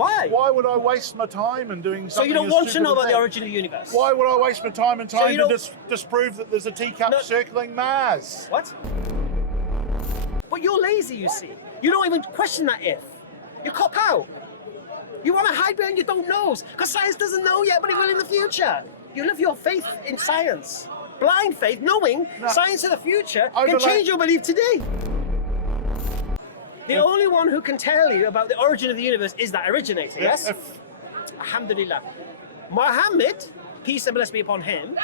Why? Why would I waste my time in doing something? So you don't as want to stupid know as about the that? origin of the universe? Why would I waste my time and time you to disprove that there's a teacup circling Mars? What? But you're lazy, you see. You don't even question that if. You cop out. You want to hide behind your don't knows, because science doesn't know yet, but it will in the future. You live your faith in science. Blind faith, knowing science in the future can change your belief today. The only one who can tell you about the origin of the universe is that originator, yes? Alhamdulillah. Muhammad, peace and blessings be upon him,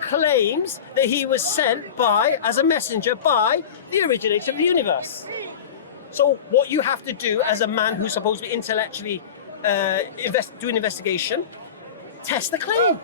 claims that he was sent as a messenger by the originator of the universe. So what you have to do as a man who's supposed to be intellectually do an investigation, test the claim.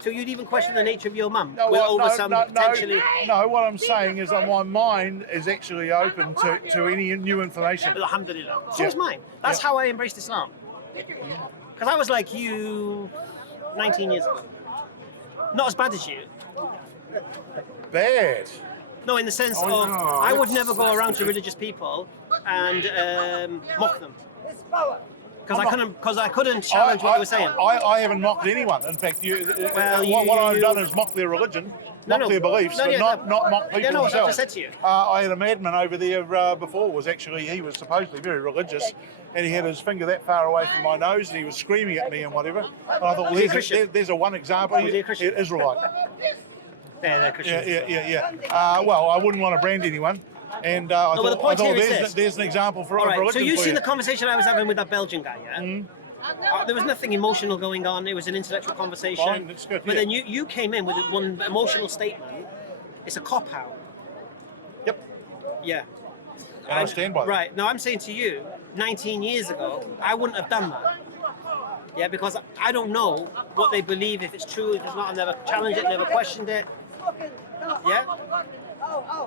So you'd even question the nature of your mum? No, potentially... No, what I'm saying is that my mind is actually open to any new information. Alhamdulillah. So is mine. That's how I embraced Islam. Because I was like you 19 years ago. Not as bad as you. Bad? No, in the sense of I would never go around to religious people and mock them. Because I couldn't challenge what they were saying. I haven't mocked anyone. In fact, what I've done is mock their religion, mock their beliefs, but not mock people themselves. I just said to you. I had a madman over there before. He was supposedly very religious, and he had his finger that far away from my nose, and he was screaming at me and whatever. And I thought, well, there's a one example. Was he a Christian? Israelite. Yeah, they're Christians. Yeah. Well, I wouldn't want to brand anyone. And I thought there's an example for religion. So you've seen the conversation I was having with that Belgian guy, yeah? There was nothing emotional going on. It was an intellectual conversation. Fine, that's good. But then you came in with one emotional statement. It's a cop-out. Yep. Yeah. And I stand by that. Right. Now I'm saying to you, 19 years ago, I wouldn't have done that. Yeah, because I don't know what they believe, if it's true, if it's not. I've never challenged it, never questioned it. Yeah?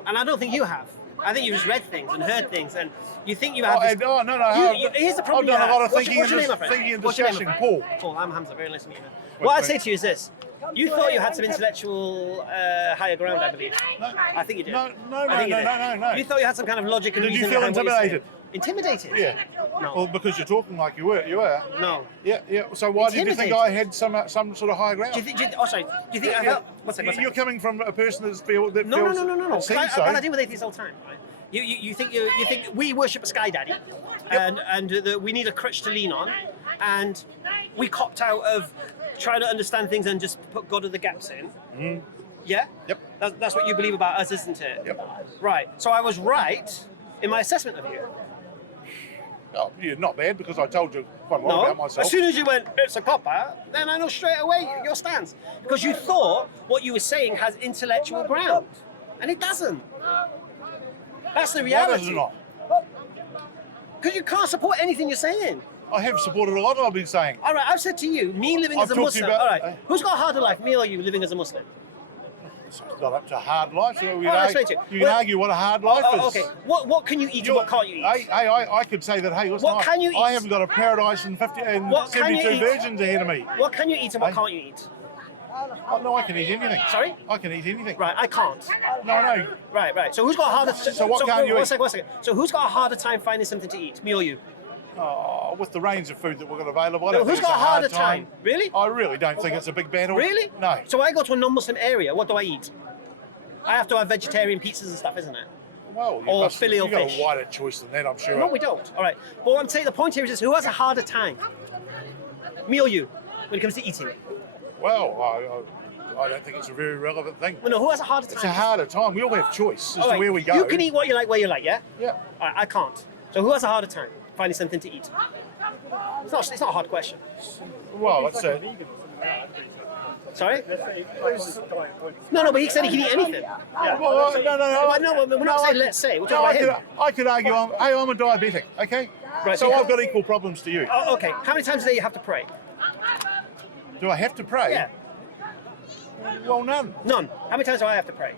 And I don't think you have. I think you've just read things and heard things, and you think you have. No. Here's the problem. I've done a lot of What's thinking and discussion. Paul. Paul, I'm Hamza. Very nice to meet you. What I'd say to you is this: you thought you had some intellectual higher ground, I believe. No. I think you did. No. You thought you had some kind of logic and reason. Did you feel intimidated? Intimidated? Yeah. No. Well, because you're talking like you were. No. Yeah. So why did you think I had some sort of higher ground? Do you think I felt? What's that? You're coming from a person that feels. No. I deal with atheists all the time, right? You think we worship a sky daddy, and we need a crutch to lean on, and we copped out of trying to understand things and just put God of the gaps in. Mm. Yeah. Yep. That's what you believe about us, isn't it? Yep. Right. So I was right in my assessment of you. Oh, you're not bad, because I told you quite a lot about myself. As soon as you went, it's a cop-out, then I know straight away your stance. Because you thought what you were saying has intellectual ground. And it doesn't. That's the reality. Why does it not? Because you can't support anything you're saying. I have supported a lot I've been saying. All right, I've said to you, me living as a Muslim. All right, who's got a harder life, me or you living as a Muslim? It's not up to hard life. So you can argue what a hard life is. Okay, what can you eat and what can't you eat? I could say that, hey, listen, can you eat? I haven't got a paradise and 72 virgins ahead of me. What can you eat and what can't you eat? Oh, no, I can eat anything. Sorry? I can eat anything. Right, I can't. No. Right. So who's got a harder... So what can't you eat? One second. So who's got a harder time finding something to eat, me or you? Oh, with the range of food that we've got available, I No, don't who's think got it's a harder time? Really? I really don't think it's a big battle. Really? No. So I go to a non-Muslim area, what do I eat? I have to have vegetarian pizzas and stuff, isn't it? Well, filet o you've got fish. a wider choice than that, I'm sure. No, we don't. All right. But what I'm saying, the point here is this: who has a harder time? Me or you, when it comes to eating? Well, I don't think it's a very relevant thing. Well, no, who has a harder time? It's a harder time. We all have choice as to where we go. You can eat what you like, where you like, yeah? Yeah. All right, I can't. So who has a harder time finding something to eat? It's not a hard question. Well, it's a... Sorry? No, but he said he can eat anything. Well, no. We're not saying let's say. We're talking about him. I could argue, I'm a diabetic, okay? Right, so I've got equal problems to you. Oh, okay. How many times a day you have to pray? Do I have to pray? Yeah. Well, none. None. How many times do I have to pray?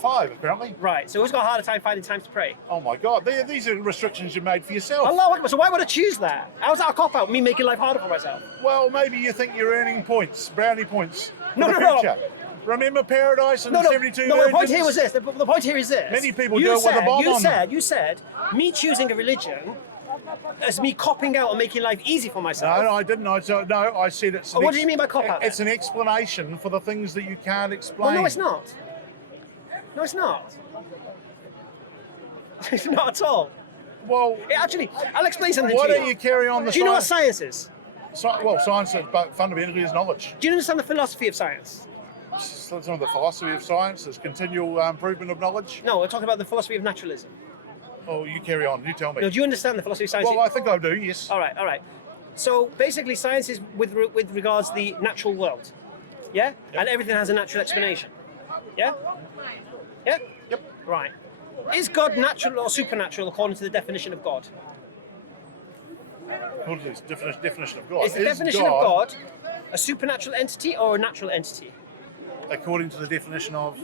5, apparently. Right. So who's got a harder time finding time to pray? Oh my God! These are restrictions you made for yourself. Allah Akbar. So why would I choose that? How's that a cop out? Me making life harder for myself? Well, maybe you think you're earning points, brownie points. No. Remember Paradise and No, the no, 72 no. The point virgins? here was this. The point here is this. Many people do it with a bomb on them. You said me choosing a religion as me copping out and making life easy for myself. No, I didn't. I said it's. What do you mean by cop out? It's an explanation for the things that you can't explain. Well, no, it's not. No, it's not. It's not at all. Well, Actually, I'll explain something why to you. don't you carry on the Do you know what science is? Well, science is, but fundamentally is knowledge. Do you understand the philosophy of science? It's not the philosophy of science. It's continual improvement of knowledge. No, we're talking about the philosophy of naturalism. Oh, you carry on. You tell me. No, do you understand the philosophy of science? Well, I think I do. Yes. All right, all right. So basically, science is with regards to the natural world, yeah? And everything has a natural explanation, yeah? Yeah? Yep. Right. Is God natural or supernatural according to the definition of God? According to this definition of God. Is the definition of God a supernatural entity or a natural entity? According to the definition of,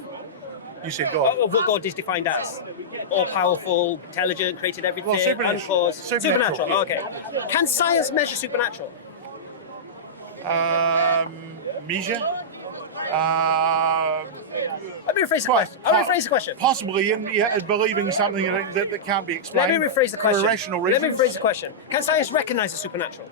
you said God. Of what God is defined as? All powerful, intelligent, created everything, Well, supernatural. uncaused. Supernatural. Yeah. Okay. Can science measure supernatural? Measure. Let me rephrase the question. I'll rephrase the question. Possibly in believing something that can't be explained. Let me rephrase the question. For irrational reasons. Let me rephrase the question. Can science recognize the supernatural?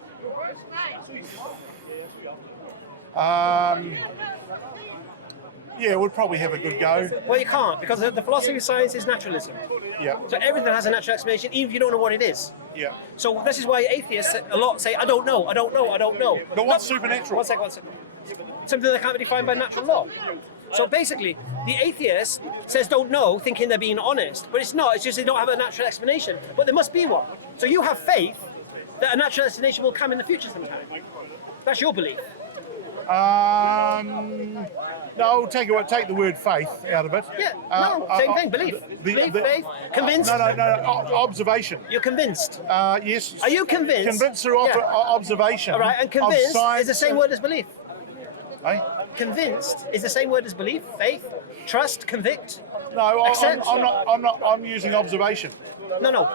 Yeah, it would probably have a good go. Well, you can't, because the philosophy of science is naturalism. Yeah. So everything has a natural explanation, even if you don't know what it is. Yeah. So this is why atheists a lot say, I don't know, I don't know, I don't know. But what's supernatural? One second. Something that can't be defined by natural law. So basically, the atheist says don't know, thinking they're being honest, but it's not. It's just they don't have a natural explanation. But there must be one. So you have faith that a natural explanation will come in the future sometime. That's your belief. No, take the word faith out of it. Yeah, same thing. Belief, faith, convinced. No. Observation. You're convinced. Yes. Are you convinced? Convinced through observation. All right, and convinced of is the same word as belief. Eh? Convinced is the same word as belief, faith, trust, convict. No, accept. I'm using observation. No.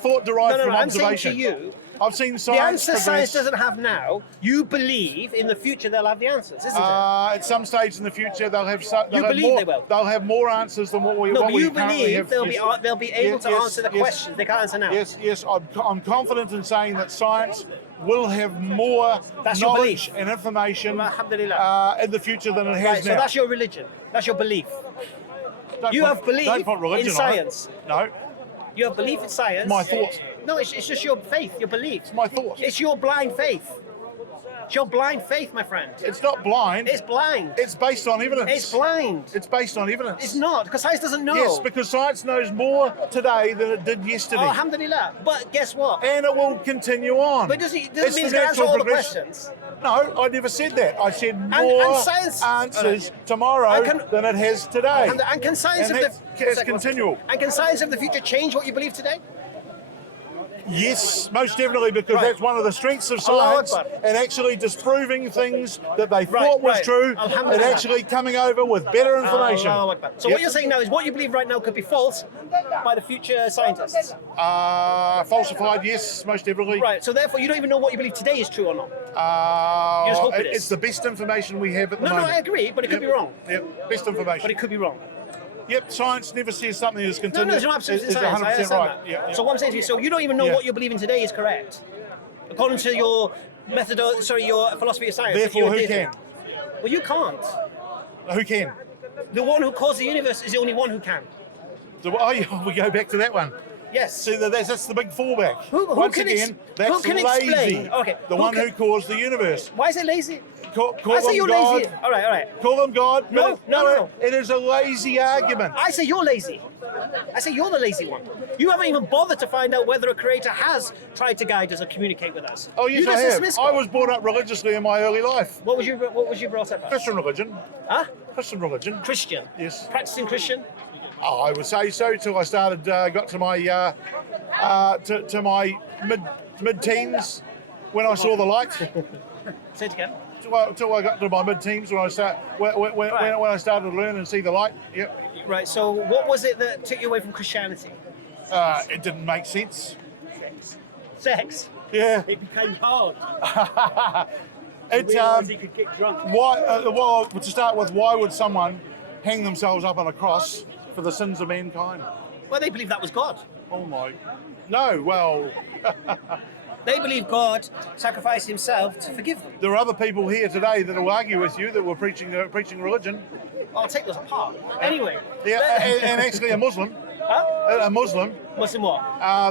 Thought derived from I'm saying observation. to you, I've seen the science answer science progress. doesn't have now, you believe in the future they'll have the answers, isn't it? At some stage in the future, they'll have believe they will. They'll have more answers than what we. No, what but we you currently believe have. they'll be able to answer the questions they can't answer now. Yes. I'm confident in saying that science will have more That's your knowledge belief. and information Alhamdulillah. in the future than it has Right, so now. that's your religion. That's your belief. You have belief don't put religion in science. On it. No, You have belief in science. my thought. No, it's just your faith, your belief. It's my thought. It's your blind faith. It's your blind faith, my friend. It's not blind. It's blind. It's based on evidence. It's blind. It's based on evidence. It's not, because science doesn't know. Yes, because science knows more today than it did yesterday. Oh, alhamdulillah. But guess what? And it will continue on. But doesn't It's mean it's the going to answer natural all the progression. questions. No, I never said that. I said more and science, answers tomorrow than it has today. And can science And of it's the continual. And can science of the future change what you believe today? Yes, most definitely, because Right. that's one of the strengths of Allahu science, Akbar. and actually disproving things that they Right, thought was right. true, and Alhamdulillah. actually coming over with better information. Allahu Akbar. So Yep. what you're saying now is what you believe right now could be false by the future scientists. Falsified, yes, most definitely. Right, so therefore you don't even know what you believe today is true or not. You just hope it is. It's the best information we have at the No, moment. I agree, but it could be wrong. Yep, best information. But it could be wrong. Yep, science never says something is No, continued. no, it's not absolutely is science. I 100% understand right. that. Yeah. So what I'm saying to you, so you don't even know Yeah. what you're believing today is correct, according to your your philosophy of science. Therefore, You're who deism. can? Well, you can't. Who can? The one who caused the universe is the only one who can. So, we go back to that one. Yes. See, that's the big fallback. Who Once can again, that's who can lazy. explain? Okay. The one who caused the universe. Why is it lazy? Call I say them you're God. lazy. All right. Call them God. No, no. It is a lazy argument. I say you're lazy. I say you're the lazy one. You haven't even bothered to find out whether a creator has tried to guide us or communicate with us. Oh, yes, you just I have. dismiss I God. was brought up religiously in my early life. What was you brought up as? Christian religion. Huh? Christian religion. Christian. Yes. Practicing Christian. Oh, I would say so till I started, got to my to my mid-teens when I saw the light. Say it again. Till I got to my mid-teens when I when I started to learn and see the light. Yep. Right. So, what was it that took you away from Christianity? It didn't make sense. Sex. Yeah. It became hard. It, realised he could get drunk. well, to start with, why would someone hang themselves up on a cross for the sins of mankind? Well, they believe that was God. Oh my. No, well, They believe God sacrificed himself to forgive them. there are other people here today that will argue with you that were preaching religion. I'll take those apart. Anyway. Yeah, and actually a Muslim. Huh? A Muslim. Muslim what?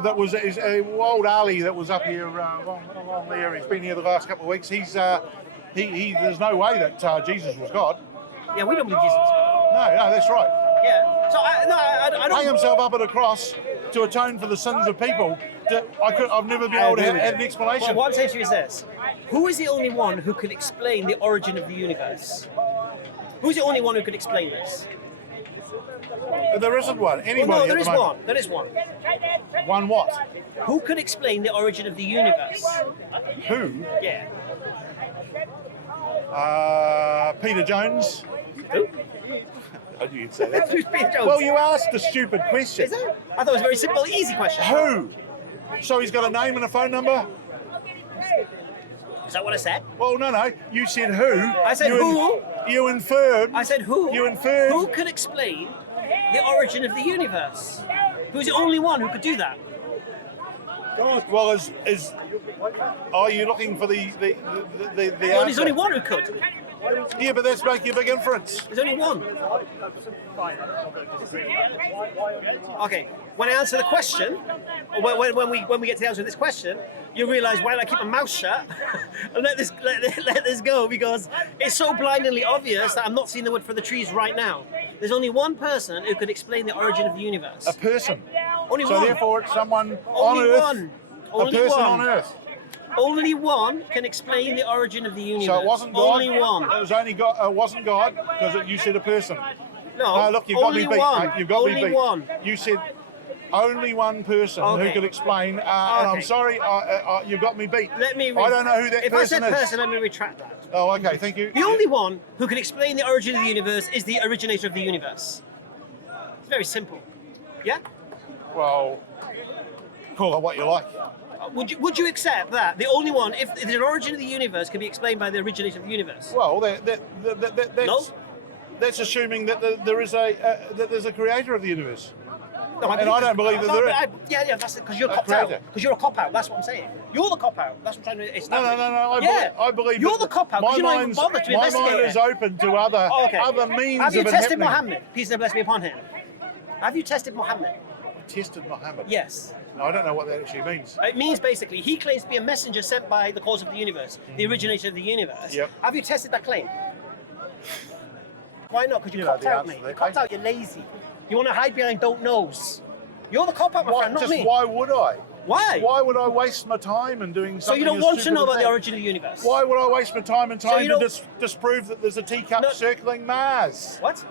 That was old Ali that was up here along there. He's been here the last couple of weeks. He's there's no way that Jesus was God. Yeah, we don't believe Jesus was God. No, that's right. Yeah. So I don't. Hang himself up at a cross to atone for the sins of people. I've never been able to have an explanation. Well, what I'm saying to you is this: who is the only one who could explain the origin of the universe? Who's the only one who could explain this? There isn't one. Anybody? Well, no, there at is the moment. one. There is one. One what? Who could explain the origin of the universe? Who? Yeah. Peter Jones. Who? I knew you'd say that. Who's Peter Jones? Well, you asked a stupid question. Is it? I thought it was a very simple, easy question. Who? So he's got a name and a phone number? Is that what I said? Well, no. You said who. I said who. You inferred. I said who. You inferred. Who could explain the origin of the universe? Who's the only one who could do that? Well, are you looking for the Well, answer? there's only one who could. Yeah, but that's making a big inference. There's only one. Okay. When I answer the question, or when we get to the answer to this question, you realise why don't I keep my mouth shut and let this go, because it's so blindingly obvious that I'm not seeing the wood for the trees right now. There's only one person who could explain the origin of the universe. A person. Only So one. therefore, it's someone Only on Earth. one. A Only person one. on Earth. Only one can explain the origin of the universe. So it wasn't God. Only one. It was only God. It wasn't God because you said a person. No. Look, you've got me only beat. one. Mate. You've got only me beat. one. You said only one person who Okay. could explain. And I'm Okay. sorry, you got me beat. Let me. I don't know who that if person I said is. person, let me retract that. Oh, okay. Thank you. The only one who can explain the origin of the universe is the originator of the universe. It's very simple. Yeah? Well, call it what you like. Would you accept that the only one, if the origin of the universe can be explained by the originator of the universe? Well, No? that's assuming that there's a creator of the universe. No, And I don't believe that there is. Yeah, that's because you're A copped out. creator. Because you're a cop out. That's what I'm saying. You're the cop out. That's what I'm trying to No. establish. I believe You're that the cop out. My Because you're not even mind's- bothered to my investigate mind is it. open to other Oh, okay. other means Have you of it tested happening. Muhammad? Peace and blessing be upon him. Have you tested Muhammad? Tested Muhammad. Yes. No, I don't know what that actually means. It means basically he claims to be a messenger sent by the cause of the universe, the originator of the universe. Yep. Have you tested that claim? Why not? Because you're You know copped the out, answer mate. to You're that, copped mate. out. You're lazy. You want to hide behind don't knows. You're the cop out, my friend, not me. Why would I? Why? Why would I waste my time in doing So something you don't as want to stupid know as about the that? origin of the universe? Why would I waste my time and time you to don't- disprove that there's a teacup No. circling Mars? What?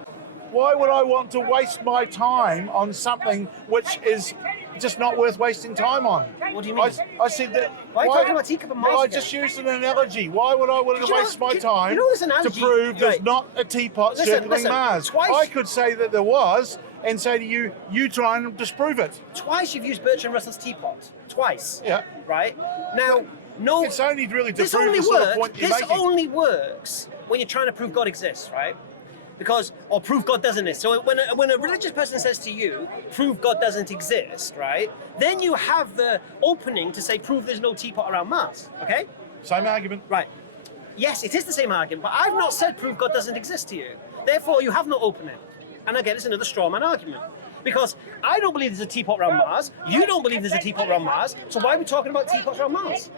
Why would I want to waste my time on something which is just not worth wasting time on? What do you mean? I said that. Why are you talking about teacup and Mars Well, I again? just used an analogy. Why would I want Do to you know- waste my do you time know this to analogy- prove there's right. not a teapot circling Listen, Mars? twice- I could say that there was and say to you, you try and disprove it. Twice you've used Bertrand Russell's teapot. Twice. Yeah. Right? Now, no. It's only really to This prove only the sort of works. point you're This making. only works when you're trying to prove God exists, right? Because or prove God doesn't exist. So when a religious person says to you, "Prove God doesn't exist," right? Then you have the opening to say, "Prove there's no teapot around Mars." Okay? Same argument. Right. Yes, it is the same argument, but I've not said prove God doesn't exist to you. Therefore, you have no opening. And again, it's another straw man argument. Because I don't believe there's a teapot around Mars. You don't believe there's a teapot around Mars. So why are we talking about teapots around Mars?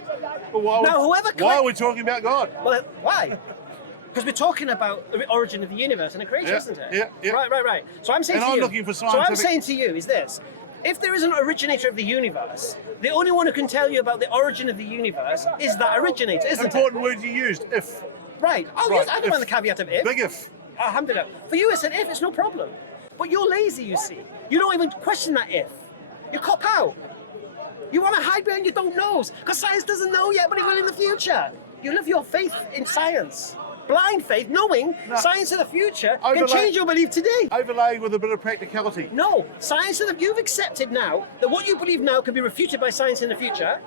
But why, Now, whoever why are we talking about God? Well, why? Because we're talking about the origin of the universe and the creation, Yeah, isn't it? yeah. Right. So I'm saying And to I'm you. looking for So I'm scientific- saying to you is this: if there is an originator of the universe, the only one who can tell you about the origin of the universe is that originator, isn't it? Important word you used, if. Right. Oh Right, yes, I don't mind the if. caveat of if. Big if. Alhamdulillah. For you, it's an if. It's no problem. But you're lazy, you see. You don't even question that if. You cop out. You want to hide behind your don't knows because science doesn't know yet, but it will in the future. You live your faith in science. Blind faith, knowing No. science of the future can Overlay- change your belief today. Overlaid with a bit of practicality. No, science of the you've accepted now that what you believe now can be refuted by science in the future.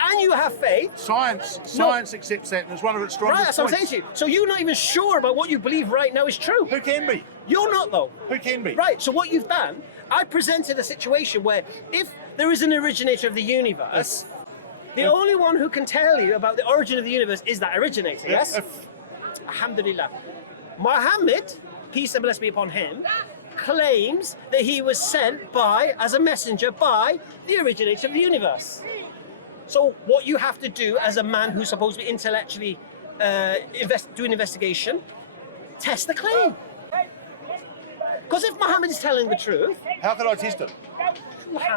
and you have faith. Science accepts that, and it's one of its strongest Right, that's what I'm points. saying to you. So you're not even sure about what you believe right now is true. Who can be? You're not, though. Who can be? Right, so what you've done, I presented a situation where if there is an originator of the universe, the only one who can tell you about the origin of the universe is that originator, yes? Alhamdulillah. Muhammad, peace and blessings be upon him, claims that he was sent by, as a messenger, by the originator of the universe. So what you have to do as a man who's supposed to be intellectually do an investigation, test the claim. Because if Muhammad is telling the truth... How can I test it?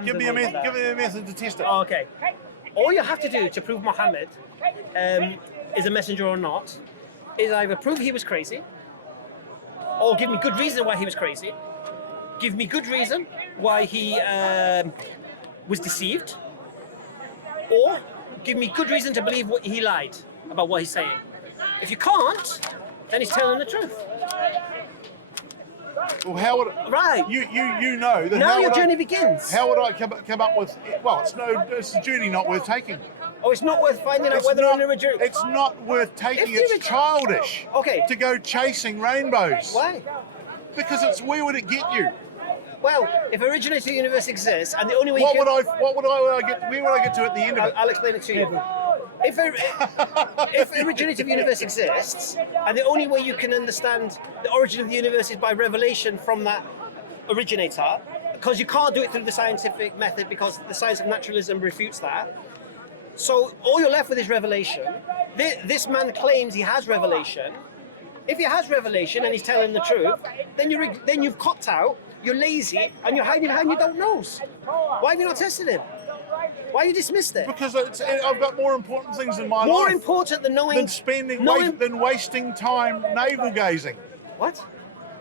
Give me a method to test it. Okay. All you have to do to prove Muhammad is a messenger or not is either prove he was crazy, or give me good reason why he was crazy, give me good reason why he was deceived, or give me good reason to believe he lied about what he's saying. If you can't, then he's telling the truth. Well, how would Right. you know that? Now your journey begins. How would I come up with? Well, it's a journey not worth taking. Oh, it's not worth finding out It's whether not, an original. It's not worth taking. If the It's childish. Okay. To go chasing rainbows. Why? Because where would it get you? Well, if originator of the universe exists, and the only way What you would can... I get? Where would I get to at the end of it? I'll explain it to you. If originator of the universe exists, and the only way you can understand the origin of the universe is by revelation from that originator, because you can't do it through the scientific method because the science of naturalism refutes that. So all you're left with is revelation. This man claims he has revelation. If he has revelation and he's telling the truth, then you've copped out, you're lazy, and you're hiding behind your don't knows. Why have you not tested him? Why have you dismissed it? Because I've got more important things in my life. More important than knowing... Than wasting time navel gazing. What?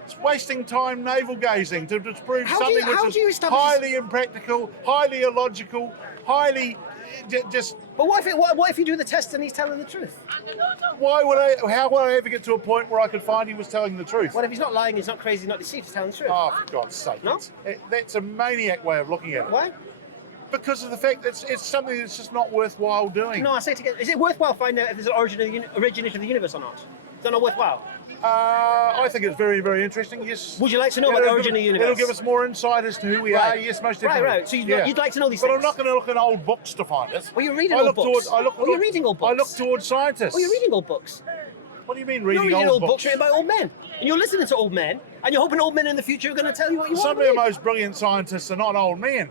It's wasting time navel gazing to prove something which is highly impractical, highly illogical, highly just... But what if you do the test and he's telling the truth? How would I ever get to a point where I could find he was telling the truth? What if he's not lying, he's not crazy, he's not deceived, he's telling the truth? Oh, for God's sake. No? That's a maniac way of looking at it. Why? Because of the fact that it's something that's just not worthwhile doing. No, I say it again. Is it worthwhile finding out if there's an originator of the universe or not? Is that not worthwhile? I think it's very, very interesting, yes. Would you like to know about the origin of the universe? It'll give us more insight as to who we are, yes, most definitely. Right. So you'd like to know these things? But I'm not going to look in old books to find it. Well, you're reading old books. You're reading old books. I look towards scientists. Well, you're reading old books. What do you mean You're reading reading old books written by old men. And you're listening to old men, and you're hoping old men in the future are going to tell you what you want Some to of the believe. most brilliant scientists are not old men.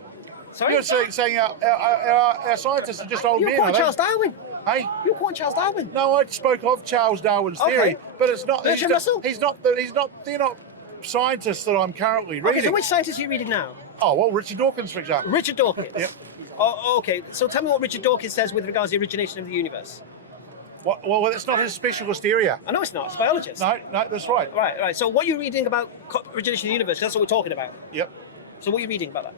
Sorry? You're saying our scientists are just old men, You're quoting Charles Darwin. Hey? You're quoting Charles Darwin. No, I spoke of Charles Darwin's theory, but it's not. Bertrand Russell? They're not scientists that I'm currently reading. Okay, so which scientist are you reading now? Oh, well, Richard Dawkins, for example. Richard Dawkins. Yep. Oh, okay. So tell me what Richard Dawkins says with regards to the origination of the universe. Well, it's not his specialist area. I know it's not. It's biologist. No, that's right. Right. So what you're reading about origination of the universe, that's what we're talking about. Yep. So what are you reading about that?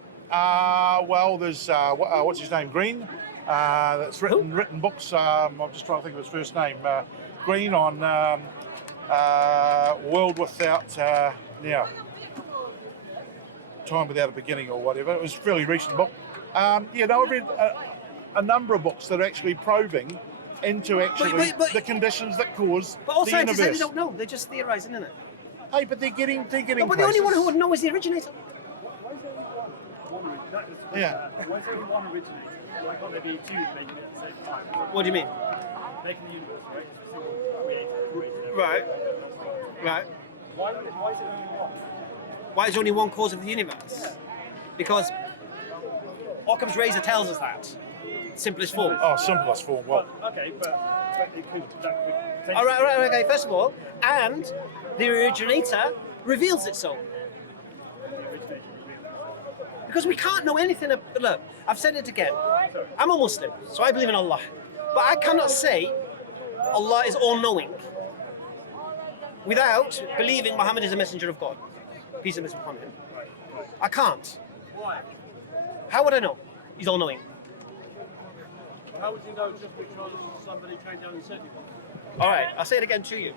Well, there's what's his name, Green. That's written books. I'm just trying to think of his first name. Green on World Without Time Without a Beginning or whatever. It was a fairly recent book. I've read a number of books that are actually probing into the conditions that cause but all the scientists universe. say they don't know. They're just theorising, isn't it? Hey, but they're getting. No, but places. the only one who would know is the originator. Yeah. Why is there only one originator? Why can't there be two making it at the same time? What do you mean? Making the universe, right? It's a single creator. Right. Why is it only one? Why is there only one cause of the universe? Because Occam's razor tells us that. Simplest form. Oh, simplest form. Well, Okay, but it could. That could potentially. All right. Okay. First of all, and the originator reveals it so. Because we can't know anything. Look, I've said it again. I'm a Muslim, so I believe in Allah. But I cannot say Allah is all-knowing without believing Muhammad is a messenger of God. Peace and blessings upon him. I can't. Why? How would I know? He's all-knowing. How would you know just because somebody came down and said you? All right, I'll say it again to you.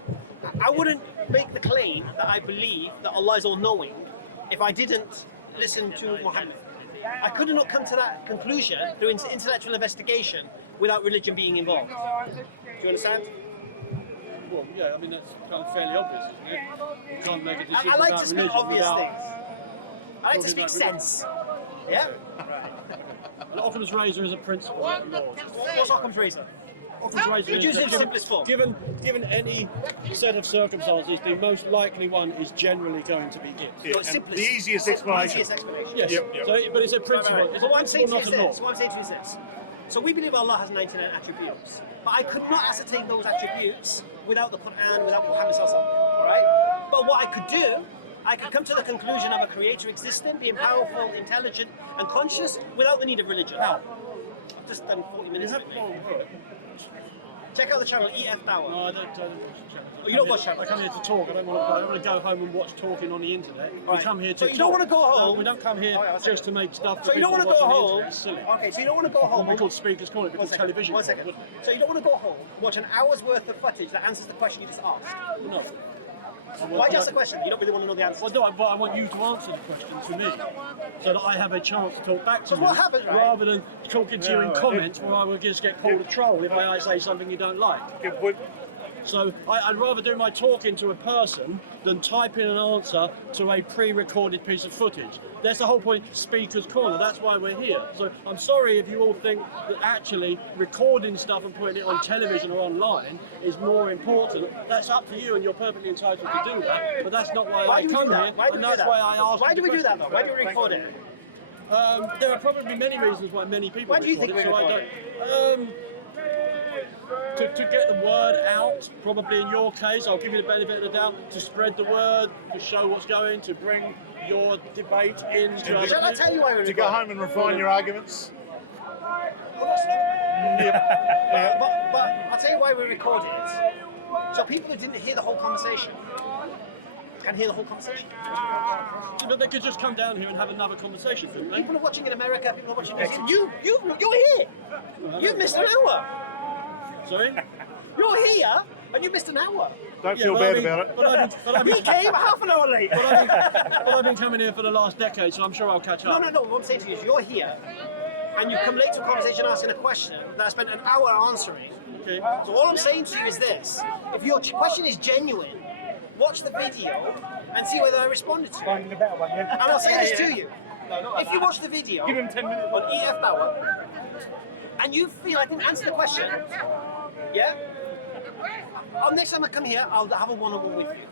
I wouldn't make the claim that I believe that Allah is all-knowing if I didn't listen to Muhammad. I could not come to that conclusion through intellectual investigation without religion being involved. Do you understand? Well, yeah, I mean that's kind of fairly obvious, isn't it? You can't make a decision I like about to speak religion obvious without things. I like to speak sense. Yeah? An Occam's razor is a principle of the law. What's Occam's razor? Occam's razor is Use it that in simplest form. given any set of circumstances, the most likely one is generally going to be it. Yeah, It's and simplest. the easiest explanation. Easiest explanation. Yes, Yep, yep. So, but it's a principle. Right. It's But a what I'm saying principle, to you not a is this. law. What I'm saying to you is this. So we believe Allah has 99 attributes, but I could not ascertain those attributes without the Quran, without Muhammad sallallahu alaihi wasallam. All right. But what I could do, I could come to the conclusion of a creator existing, being powerful, intelligent, and conscious without the need of religion. How? I've just done 40 minutes of it. Check out the channel EFDawah. No, I don't watch the channel. Oh, you don't watch channels? I come here to talk. I don't want to go home and watch talking on the internet. Right. We come here to So you talk. don't want to go home? No, we don't come here just to make stuff. So you don't want to go home? It's silly. Okay, so you don't want to go home. We call speakers call it because television. 1 second. So you don't want to go home, watch an hour's worth of footage that answers the question you just asked. No. Why just the question? You don't really want to know the answer. Well, no, but I want you to answer the question to me, so that I have a chance to talk back to you, what happens, right? rather than talking to you in comments where I will just get called a troll if I say something you don't like. Good point. So I'd rather do my talking to a person than type in an answer to a pre-recorded piece of footage. That's the whole point, Speaker's Corner. That's why we're here. So I'm sorry if you all think that actually recording stuff and putting it on television or online is more important. That's up to you and you're perfectly entitled to do that. But that's not why I do we come do that? here, Why do we and do that's that? why I ask. Why do we do that though? Why do we record it? There are probably many reasons why many people. Why do you record think it, we so I record don't. To get the word out, probably in your case, I'll give you the benefit of the doubt, to spread the word, to show what's going, to bring your debate into. Shall I tell you why we're To go home and refine your arguments. But I'll tell you why we record it. So people who didn't hear the whole conversation can hear the whole conversation. But they could just come down here and have another conversation, couldn't they? People are watching in America, people are watching this. You're here. You've missed an hour. Sorry? You're here and you missed an hour. Don't feel bad about it. But I've He been, came half an hour late. I've been coming here for the last decade, so I'm sure I'll catch up. No. What I'm saying to you is you're here and you come late to a conversation asking a question that I spent an hour answering. Okay. So all I'm saying to you is this. If your question is genuine, watch the video and see whether I responded to it. And I'll say this to you. If you watch the video Give him 10 minutes. on EFDawah and you feel I didn't answer the question, yeah? Next time I come here, I'll have a one-on-one with you.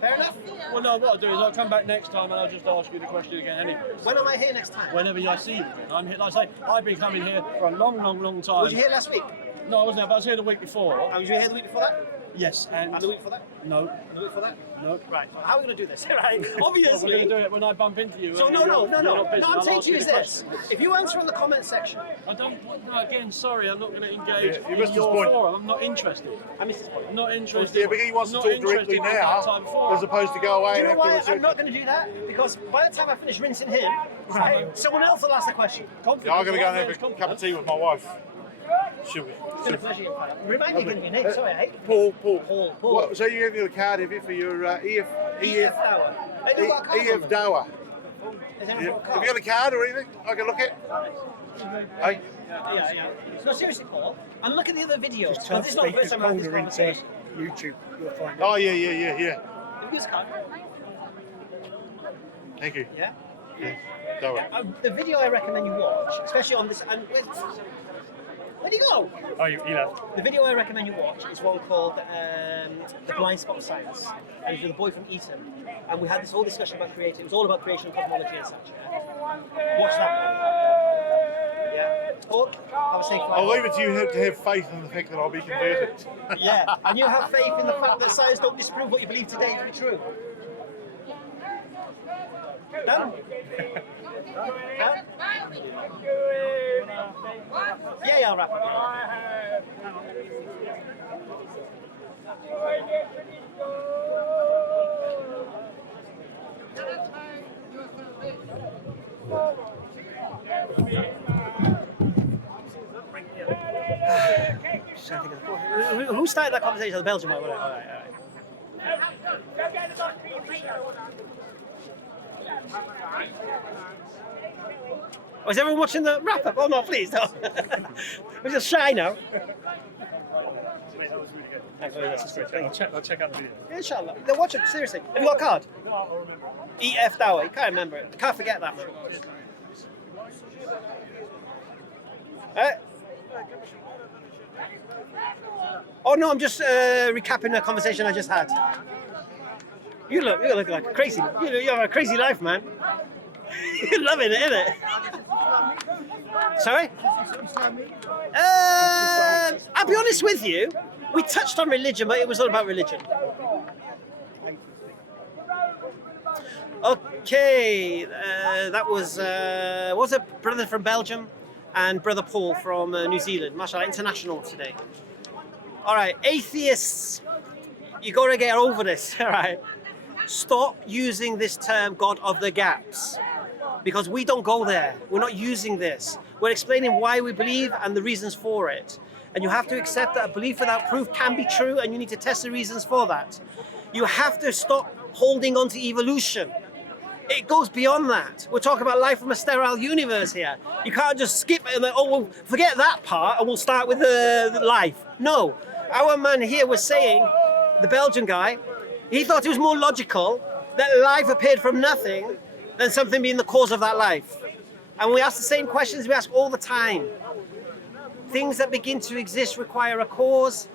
Fair enough? Well, no, what I'll do is I'll come back next time and I'll just ask you the question again anyway. When am I here next time? Whenever I see you again. I'm here, like I say, I've been coming here for a long time. Was you here last week? No, I wasn't there, but I was here the week before. And was you here the week before that? Yes, and... And the week before that? No, And the week before that? no. Right. So how are we going to do this? Right. Well, Obviously. we're going to do it when I bump into you. So and no. you're not busy, I'm I'll saying ask to you the is this: question. if you answer in the comment section, I don't. No, again, sorry, I'm not going to engage Yeah, you in missed his your point. forum. I'm not interested. I missed this point. I'm not interested. Yeah, but he wants to I'm talk not directly interested in that type of now, forum. as opposed to go away Do you and know have to why research I'm not it. going to do that? Because by the time I finish rinsing him, right, someone else will ask the question. Yeah, I'm going to go and have a cup of tea with my wife. Should we? It's been a pleasure. Remind me again of your name. Sorry, eh? Paul. Paul. What, so you have your card, have you, for your EFDawah. Hey, do what card on them? EFDawah. Is anyone Yeah. got a Have card? you got a card or anything I can look at? Hey? Yeah. No, seriously, Paul. And look at the other videos. Because this is not the first time I've had this conversation. YouTube, you'll find it. Oh, yeah. Have you got this card? Thank you. Yeah? Yeah. Dawah. The video I recommend you watch, especially on this. And where'd he go? Oh, you left. The video I recommend you watch is one called The Blind Spot of Science. And it's with a boy from Eton. And we had this whole discussion about creativity. It was all about creation and cosmology and such. Yeah? Watch that one. Yeah? Paul, have a safe flight. I'll leave it to you to have faith in the fact that I'll be converted. Yeah, and you have faith in the fact that science don't disprove what you believe today to be true. Done? Huh? Yeah, I'll wrap up. Who started that conversation? The Belgian one. All right. Oh, is everyone watching the wrap up? Oh no, please, no. We're just shy now. Mate, that was really good. Thanks very much. I'll check out the video. Yeah, inshallah. They're watching, seriously. Have you got a card? No, I'll remember. EFDawah, you can't remember it. You can't forget that, man. Oh no, I'm just recapping a conversation I just had. You look like crazy. You have a crazy life, man. You're loving it, innit? Sorry? I'll be honest with you. We touched on religion, but it was all about religion. Okay, that was a brother from Belgium and brother Paul from New Zealand. MashaAllah, international today. All right, atheists, you gotta get over this. All right, stop using this term "God of the gaps," because we don't go there. We're not using this. We're explaining why we believe and the reasons for it. And you have to accept that a belief without proof can be true, and you need to test the reasons for that. You have to stop holding on to evolution. It goes beyond that. We're talking about life from a sterile universe here. You can't just skip it and then, oh, well, forget that part and we'll start with the life. No. Our man here was saying, the Belgian guy, he thought it was more logical that life appeared from nothing than something being the cause of that life. And we ask the same questions we ask all the time. Things that begin to exist require a cause,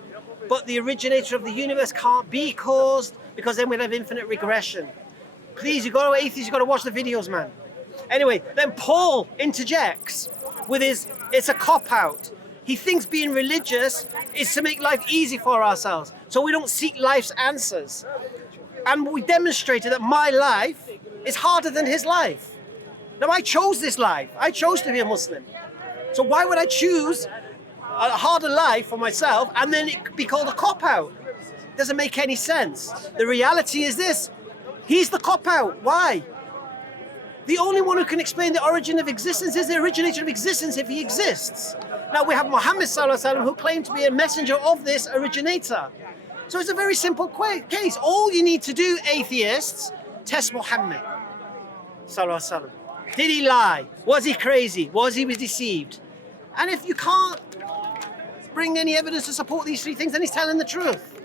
but the originator of the universe can't be caused because then we'll have infinite regression. Please, you got to atheists, you got to watch the videos, man. Anyway, then Paul interjects with his, it's a cop-out. He thinks being religious is to make life easy for ourselves, so we don't seek life's answers. And we demonstrated that my life is harder than his life. Now, I chose this life. I chose to be a Muslim. So why would I choose a harder life for myself and then it be called a cop-out? Doesn't make any sense. The reality is this. He's the cop-out. Why? The only one who can explain the origin of existence is the originator of existence if he exists. Now we have Muhammad Sallallahu Alaihi Wasallam who claimed to be a messenger of this originator. So it's a very simple case. All you need to do, atheists, test Muhammad Sallallahu Alaihi Wasallam. Did he lie? Was he crazy? Was he deceived? And if you can't bring any evidence to support these three things, then he's telling the truth.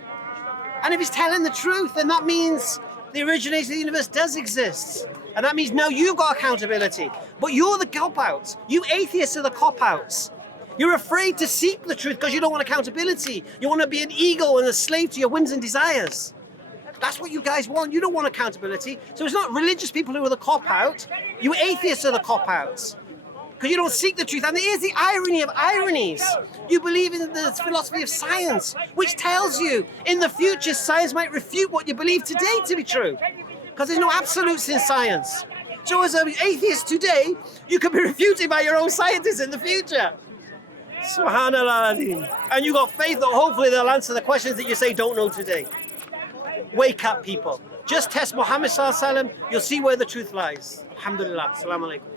And if he's telling the truth, then that means the originator of the universe does exist. And that means now you've got accountability. But you're the cop-outs. You atheists are the cop-outs. You're afraid to seek the truth because you don't want accountability. You want to be an ego and a slave to your whims and desires. That's what you guys want. You don't want accountability. So it's not religious people who are the cop-out. You atheists are the cop-outs. Because you don't seek the truth. And here's the irony of ironies. You believe in the philosophy of science, which tells you in the future science might refute what you believe today to be true. Because there's no absolutes in science. So as an atheist today, you can be refuted by your own scientists in the future. Subhanallah. And you got faith that hopefully they'll answer the questions that you say don't know today. Wake up, people. Just test Muhammad Sallallahu Alaihi Wasallam. You'll see where the truth lies. Alhamdulillah. Assalamu alaikum.